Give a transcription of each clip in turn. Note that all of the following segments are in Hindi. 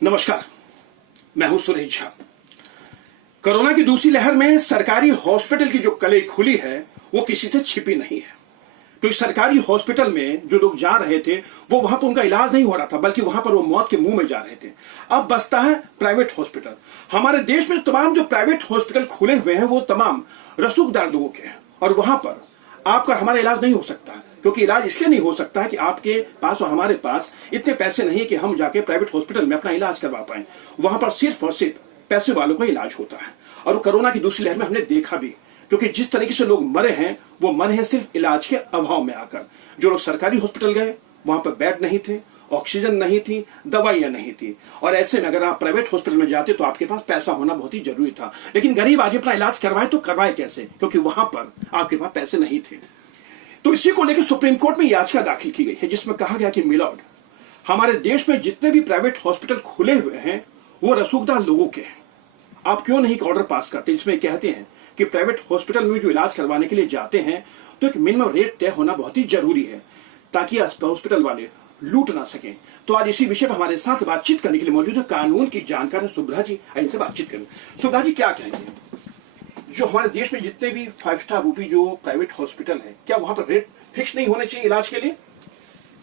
नमस्कार, मैं हूं सुरेश झा। कोरोना की दूसरी लहर में सरकारी हॉस्पिटल की जो कलई खुली है वो किसी से छिपी नहीं है, क्योंकि सरकारी हॉस्पिटल में जो लोग जा रहे थे वो वहां पर उनका इलाज नहीं हो रहा था, बल्कि वहां पर वो मौत के मुंह में जा रहे थे। अब बचता है प्राइवेट हॉस्पिटल। हमारे देश में तमाम जो प्राइवेट हॉस्पिटल खुले हुए हैं वो तमाम रसूखदार लोगों के हैं, और वहां पर आपका हमारा इलाज नहीं हो सकता, क्योंकि इलाज इसलिए नहीं हो सकता है कि आपके पास और हमारे पास इतने पैसे नहीं है कि हम जाके प्राइवेट हॉस्पिटल में अपना इलाज करवा पाए। वहां पर सिर्फ और सिर्फ पैसे वालों का इलाज होता है, और कोरोना की दूसरी लहर में हमने देखा भी, क्योंकि जिस तरीके से लोग मरे हैं वो मरे हैं सिर्फ इलाज के अभाव में आकर। जो लोग सरकारी हॉस्पिटल गए वहां पर बेड नहीं थे, ऑक्सीजन नहीं थी, दवाइयां नहीं थी, और ऐसे में अगर आप प्राइवेट हॉस्पिटल में जाते तो आपके पास पैसा होना बहुत ही जरूरी था। लेकिन गरीब आदमी अपना इलाज करवाए तो करवाए कैसे, क्योंकि वहां पर आपके पास पैसे नहीं थे। तो इसी को लेकर सुप्रीम कोर्ट में याचिका दाखिल की गई है, जिसमें कहा गया कि मिलॉर्ड, हमारे देश में जितने भी प्राइवेट हॉस्पिटल खुले हुए हैं वो रसूखदार लोगों के हैं। आप क्यों नहीं एक ऑर्डर पास करते जिसमें कहते हैं कि प्राइवेट हॉस्पिटल में जो इलाज करवाने के लिए जाते हैं तो एक मिनिमम रेट तय होना बहुत ही जरूरी है, ताकि हॉस्पिटल वाले लूट ना सकें। तो आज इसी विषय पर हमारे साथ बातचीत करने के लिए मौजूद है कानून की जानकार सुब्रह जी। इनसे बातचीत करें। सुब्रह जी, क्या कहेंगे, जो हमारे देश में जितने भी 5 स्टार रूपी जो प्राइवेट हॉस्पिटल है, क्या वहां पर रेट फिक्स नहीं होने चाहिए इलाज के लिए?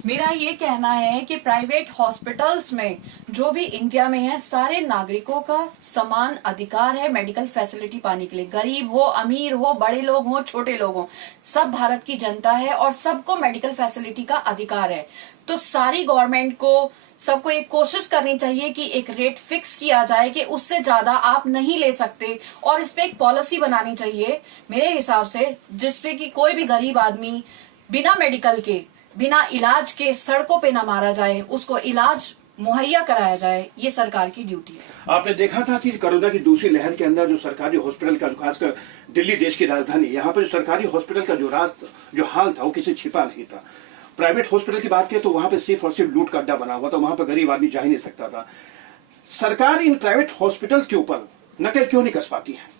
मेरा ये कहना है कि प्राइवेट हॉस्पिटल्स में जो भी इंडिया में है सारे नागरिकों का समान अधिकार है मेडिकल फैसिलिटी पाने के लिए। गरीब हो, अमीर हो, बड़े लोग हो, छोटे लोग हो, सब भारत की जनता है और सबको मेडिकल फैसिलिटी का अधिकार है। तो सारी गवर्नमेंट को सबको एक कोशिश करनी चाहिए कि एक रेट फिक्स किया जाए कि उससे ज्यादा आप नहीं ले सकते, और इस पे एक पॉलिसी बनानी चाहिए मेरे हिसाब से, जिसपे कि कोई भी गरीब आदमी बिना मेडिकल के, बिना इलाज के सड़कों पे ना मारा जाए, उसको इलाज मुहैया कराया जाए। ये सरकार की ड्यूटी है। आपने देखा था कि कोरोना की दूसरी लहर के अंदर जो सरकारी हॉस्पिटल का, खासकर दिल्ली देश की राजधानी, यहाँ पर जो सरकारी हॉस्पिटल का जो हाल था वो किसी छिपा नहीं था। प्राइवेट हॉस्पिटल की बात करें तो वहां पर सिर्फ और सिर्फ लूट का अड्डा बना हुआ था, वहां पर गरीब आदमी जा ही नहीं सकता था। सरकार इन प्राइवेट हॉस्पिटल्स के ऊपर नकेल क्यों नहीं कस पाती है?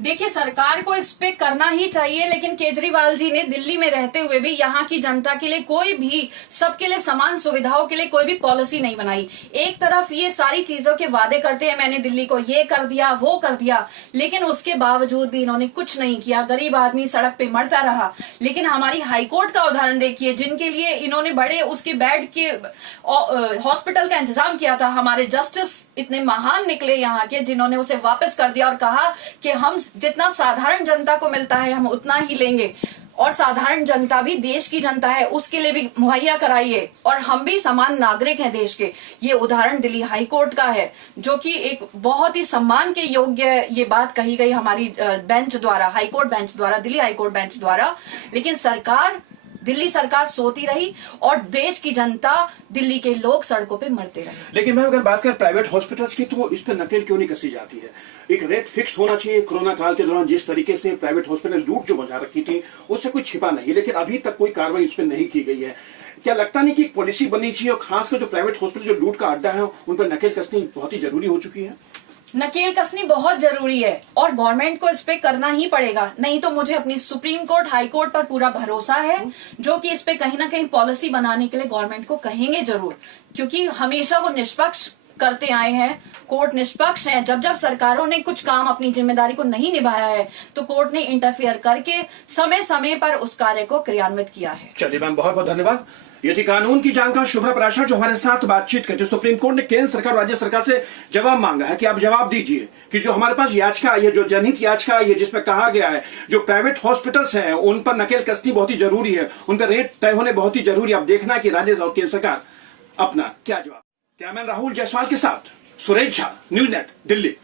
देखिए, सरकार को इस पे करना ही चाहिए, लेकिन केजरीवाल जी ने दिल्ली में रहते हुए भी यहाँ की जनता के लिए कोई भी, सबके लिए समान सुविधाओं के लिए कोई भी पॉलिसी नहीं बनाई। एक तरफ ये सारी चीजों के वादे करते हैं, मैंने दिल्ली को ये कर दिया, वो कर दिया, लेकिन उसके बावजूद भी इन्होंने कुछ नहीं किया। गरीब आदमी सड़क पे मरता रहा। लेकिन हमारी हाईकोर्ट का उदाहरण देखिए, जिनके लिए इन्होंने बड़े उसके बेड के हॉस्पिटल का इंतजाम किया था, हमारे जस्टिस इतने महान निकले यहाँ के, जिन्होंने उसे वापस कर दिया और कहा कि हम जितना साधारण जनता को मिलता है हम उतना ही लेंगे, और साधारण जनता भी देश की जनता है, उसके लिए भी मुहैया कराइए, और हम भी समान नागरिक हैं देश के। ये उदाहरण दिल्ली हाई कोर्ट का है, जो कि एक बहुत ही सम्मान के योग्य ये बात कही गई हमारी बेंच द्वारा, हाई कोर्ट बेंच द्वारा, दिल्ली हाई कोर्ट बेंच द्वारा। लेकिन दिल्ली सरकार सोती रही और देश की जनता, दिल्ली के लोग सड़कों पे मरते रहे। लेकिन मैं अगर बात करें प्राइवेट हॉस्पिटल्स की, तो इस पर नकेल क्यों नहीं कसी जाती है? एक रेट फिक्स होना चाहिए। कोरोना काल के दौरान जिस तरीके से प्राइवेट हॉस्पिटल लूट जो मचा रखी थी उससे कोई छिपा नहीं, लेकिन अभी तक कोई कार्रवाई इस पर नहीं की गई है। क्या लगता नहीं कि एक पॉलिसी बननी चाहिए, और खासकर जो प्राइवेट हॉस्पिटल जो लूट का अड्डा है उन पर नकेल कसनी बहुत ही जरूरी हो चुकी है? नकेल कसनी बहुत जरूरी है और गवर्नमेंट को इस पे करना ही पड़ेगा। नहीं तो मुझे अपनी सुप्रीम कोर्ट, हाई कोर्ट पर पूरा भरोसा है, जो कि इस पे कहीं ना कहीं पॉलिसी बनाने के लिए गवर्नमेंट को कहेंगे जरूर, क्योंकि हमेशा वो निष्पक्ष करते आए हैं। कोर्ट निष्पक्ष है। जब जब सरकारों ने कुछ काम अपनी जिम्मेदारी को नहीं निभाया है तो कोर्ट ने इंटरफियर करके समय समय पर उस कार्य को क्रियान्वित किया है। चलिए मैम, बहुत बहुत धन्यवाद। ये थी कानून की जानकार शुभ्रा पराशर, जो हमारे साथ बातचीत करते। सुप्रीम कोर्ट ने केंद्र सरकार, राज्य सरकार से जवाब मांगा है कि आप जवाब दीजिए कि जो हमारे पास याचिका आई है, जो जनहित याचिका आई है, जिसमें कहा गया है जो प्राइवेट हॉस्पिटल्स हैं उन पर नकेल कसनी बहुत ही जरूरी है, उन पर रेट तय होने बहुत ही जरूरी है। अब देखना है कि राज्य और केंद्र सरकार अपना क्या जवाब। कैमरामैन राहुल जायसवाल के साथ सुरेश झा, न्यूज नेट, दिल्ली।